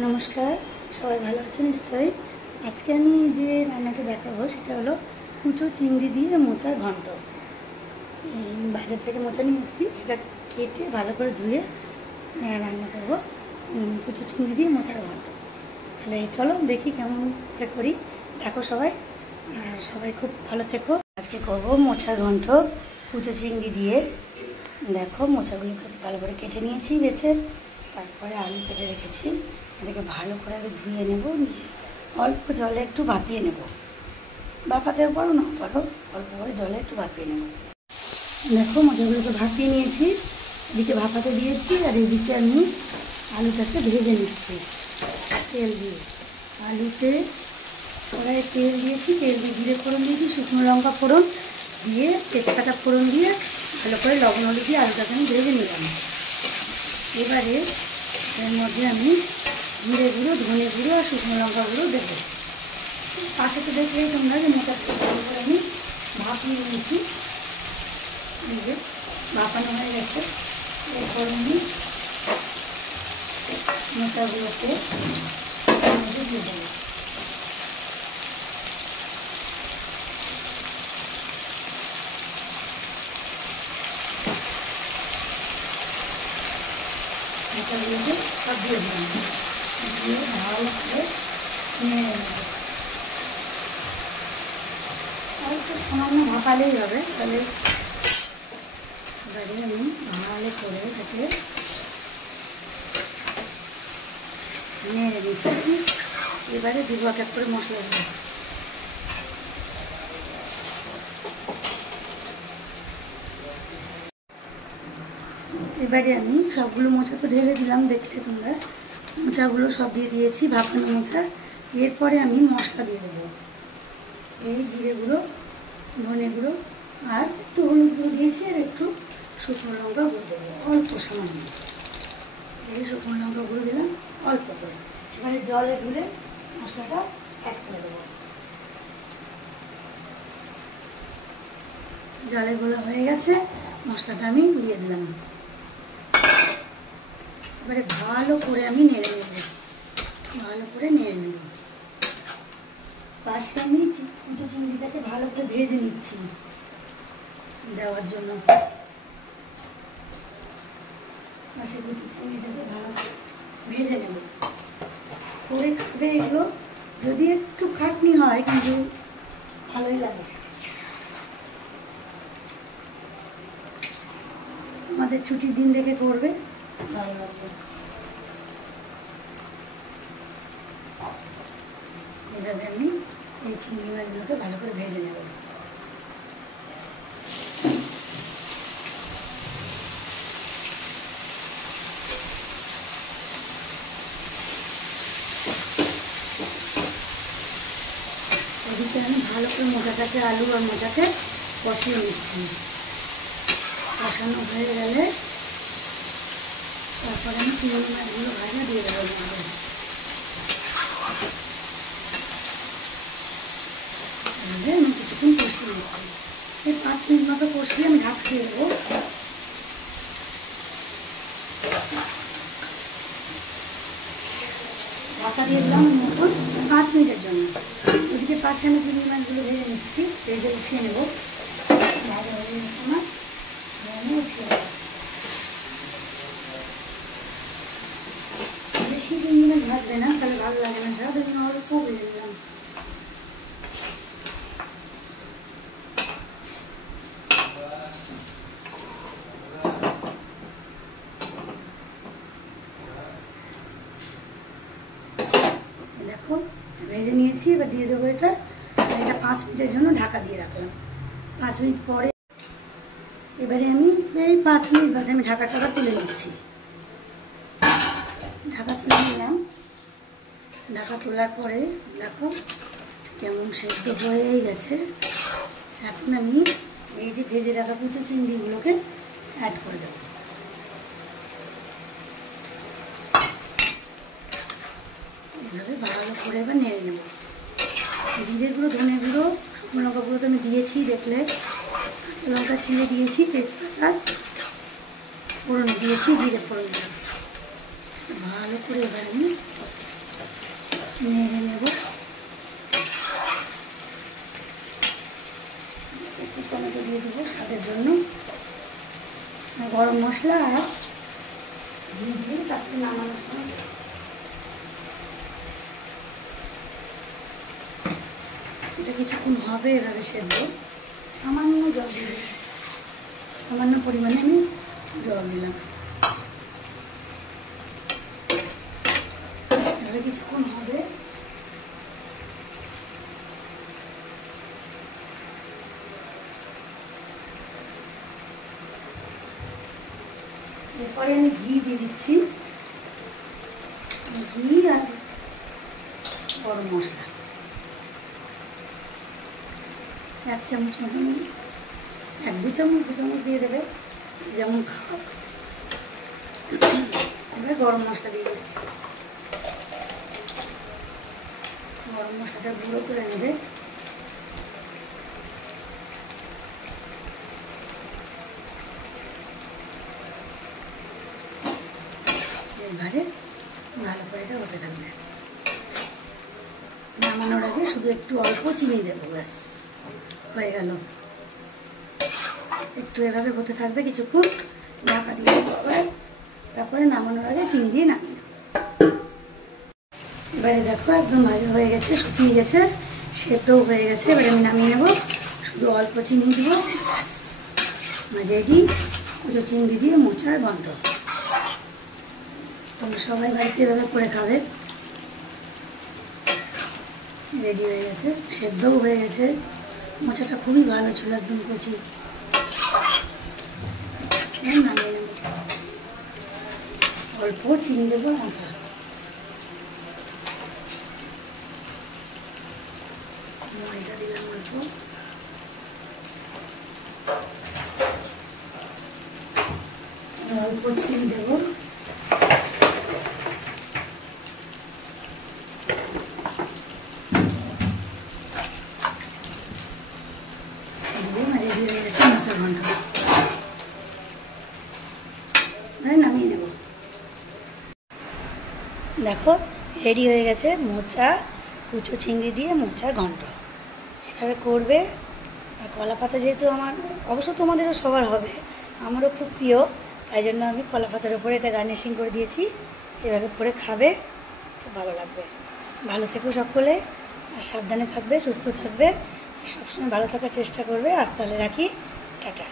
নমস্কার, সবাই ভালো আছেন নিশ্চয়ই। আজকে আমি যে রান্নাটা দেখাবো সেটা হলো কুচো চিংড়ি দিয়ে মোচার ঘন্ট। বাজার থেকে মোচা নিয়ে এসেছি, সেটা কেটে ভালো করে ধুয়ে রান্না করবো কুচো চিংড়ি দিয়ে মোচার ঘন্ট। তাহলে চলো দেখি কেমন করে করি, দেখো সবাই। আর সবাই খুব ভালো থেকো। আজকে করবো মোচার ঘন্ট কুচো চিংড়ি দিয়ে। দেখো মোচাগুলোকে ভালো করে কেটে নিয়েছি বেছে, তারপরে আলু কেটে রেখেছি। এটাকে ভালো করে আগে ধুয়ে নেব, নিয়ে অল্প জলে একটু ভাপিয়ে নেব। ভাপাতেও পারো না পারো, অল্প করে জলে একটু ভাপিয়ে নেব। দেখো মোচাগুলোকে ভাপিয়ে নিয়েছি, এদিকে ভাপাতে দিয়েছি, আর এদিকে আমি আলুটাকে ভেজে নিচ্ছি তেল দিয়ে। আলুতে কড়াইয়ে তেল দিয়েছি, তেল দিয়ে জিরে ফোড়ন দিয়েছি, শুকনো লঙ্কা ফোড়ন দিয়ে তেজপাতা ফোড়ন দিয়ে ভালো করে লবণ হলুদ দিয়ে আলুটাকে আমি ভেজে নিলাম। এবারে এর মধ্যে আমি জিরে গুঁড়ো, ধনে গুঁড়ো আর শুকনো লঙ্কা গুঁড়ো দেবো। পাশে তো দেখলেই তোমরা যে মোচাটা ভালো করে আমি ভাপিয়ে নিয়েছি, ভাপানো হয়ে গেছে। এরপর আমি মোচাগুলোকে দিয়ে দেবো। মোচাগুলোকে সব দিয়ে দিলাম, দিয়ে ভালো করে নিয়ে নেব। অল্প সামান্য ভাপালেই হবে। তাহলে এবারে আমি ভালো করে এটাকে নেড়ে দিচ্ছি। এবারে দেবো এক এক করে মশলাগুলো। এবারে আমি সবগুলো মোচা তো ঢেলে দিলাম, দেখলে তোমরা মোচাগুলো সব দিয়ে দিয়েছি, ভাপানো মোচা। এরপরে আমি মশলা দিয়ে দেবো, এই জিরে গুঁড়ো, ধনে গুঁড়ো আর একটু হলুদ গুঁড়ো দিয়েছি, আর একটু শুকনো লঙ্কা গুঁড়ো দেবো অল্প সামান্য। এই শুকনো লঙ্কা গুঁড়ো দিলাম অল্প করে। এবারে জলে ধুলে মশলাটা অ্যাড করে দেবো। জলে গোলা হয়ে গেছে, মশলাটা আমি দিয়ে দিলাম। এবারে ভালো করে আমি নেড়ে নেব, ভালো করে নেড়ে নেব। পাশে আমি কুচো চিংড়িটাকে ভালো করে ভেজে নিচ্ছি দেওয়ার জন্য। পাশে কুচো চিংড়িটাকে ভালো করে ভেজে নেব। করে খাবে এগুলো, যদি একটু খাটনি হয় কিন্তু ভালোই লাগে। আমাদের ছুটির দিন দেখে করবে, ভালো লাগবে। এভাবে আমি এই চিংড়ি মাছগুলোকে ভালো করে ভেজে নেব। এদিকে আমি ভালো করে মোচাটাকে, আলু আর মোচাকে কষিয়ে নিচ্ছি। কষানো হয়ে গেলে তারপরে আমি চিংড়ি মাছগুলো ভাজা দিয়ে দেবো। আমি কিছুক্ষণ কষিয়ে নিচ্ছি, এই 5 মিনিট মতো কষিয়ে আমি ঢাকা দিয়ে দেবো। ঢাকা দিয়ে দিলাম মতন 5 মিনিটের জন্য। ওদিকে পাশে আমি চিংড়ি মাছগুলো ভেজে নিচ্ছি, ভেজে উঠিয়ে নেব। ভাজা হয়ে গেছে মাছ, উঠিয়ে নেব। বেশি চিংড়ি মাছ ভাজবে না, তাহলে ভালো লাগে না, সারা দিন অল্প ভেজে দিলাম। দেখো ভেজে নিয়েছি, এবার দিয়ে দেবো এটা। এটা 5 মিনিটের জন্য ঢাকা দিয়ে রাখলাম। 5 মিনিট পরে এবারে আমি এই 5 মিনিট বাদে আমি ঢাকাটা তুলে নিচ্ছি। ঢাকা তুলে নিলাম। ঢাকা তোলার পরে দেখো কেমন সেদ্ধ হয়েই গেছে। এখন আমি এই যে ভেজে রাখা কুচো চিংড়িগুলোকে অ্যাড করে দেবো। এভাবে ভালো করে এবার নেড়ে নেব। জিরে গুঁড়ো, ধনে গুঁড়ো, শুকনো লঙ্কা গুঁড়ো তো আমি দিয়েছি, দেখলে কাঁচা লঙ্কা ছিঁড়ে দিয়েছি, তেজপাতা ফোড়ন দিয়েছি, জিরে ফোড়ন দিলাম। ভালো করে এবার আমি নেড়ে নেব। একটু টমেটো দিয়ে দেবো স্বাদের জন্য, গরম মশলা আর ঘি দিয়ে তারপরে নামানোর সময় এটা কিছুক্ষণ হবে এভাবে সেদ্ধ। সামান্য জল দিয়ে সামান্য পরিমাণে আমি জল দিলাম। এভাবে কিছুক্ষণ হবে। এরপরে আমি ঘি দিয়ে দিচ্ছি, ঘি আর গরম মশলা 1 চামচ মতন, 1-2 চামচ 2 চামচ দিয়ে দেবে যেমন খাও। এবার গরম মশলা দিয়ে দিচ্ছি, গরম মশলাটা গুঁড়ো করে নেবে। এবারে ভালো করে এটা হতে থাকবে। নামানোর আগে শুধু একটু অল্প চিনি দেবো, ব্যাস হয়ে গেল। একটু এভাবে হতে থাকবে কিছুক্ষণ, ঢাকা দিয়ে তারপরে নামানোর আগে চিনি দিয়ে নামিয়ে দেবো। এবারে দেখো একদম ভালো হয়ে গেছে, শুকিয়ে গেছে, সেদ্ধও হয়ে গেছে। এবারে আমি নামিয়ে নেবো, শুধু অল্প চিনি দেবো, ব্যাস রেডি কুচো চিংড়ি দিয়ে মোচার ঘন্ট। তোমরা সবাই বাড়িতে এভাবে করে খাবে। রেডি হয়ে গেছে, সেদ্ধও হয়ে গেছে, মোচাটা খুবই ভালো ছিল, একদম কচি। নামিয়ে নেব, অল্প চিনি দেবো, ময়দা দিলাম অল্প, অল্প চিনি দেবো, রেডি হয়ে গেছে মোচার ঘন্ট। নামিয়ে নেব। দেখো রেডি হয়ে গেছে মোচা, কুচো চিংড়ি দিয়ে মোচা ঘন্ট। এভাবে করবে। আর কলা পাতা যেহেতু আমার, অবশ্য তোমাদেরও সবার হবে, আমারও খুব প্রিয়, তাই জন্য আমি কলা পাতার উপরে এটা গার্নিশিং করে দিয়েছি। এভাবে করে খাবে, খুব ভালো লাগবে। ভালো থেকো সকলে, আর সাবধানে থাকবে, সুস্থ থাকবে, সবসময় ভালো থাকার চেষ্টা করবে। আজ তাহলে রাখি, টাটা।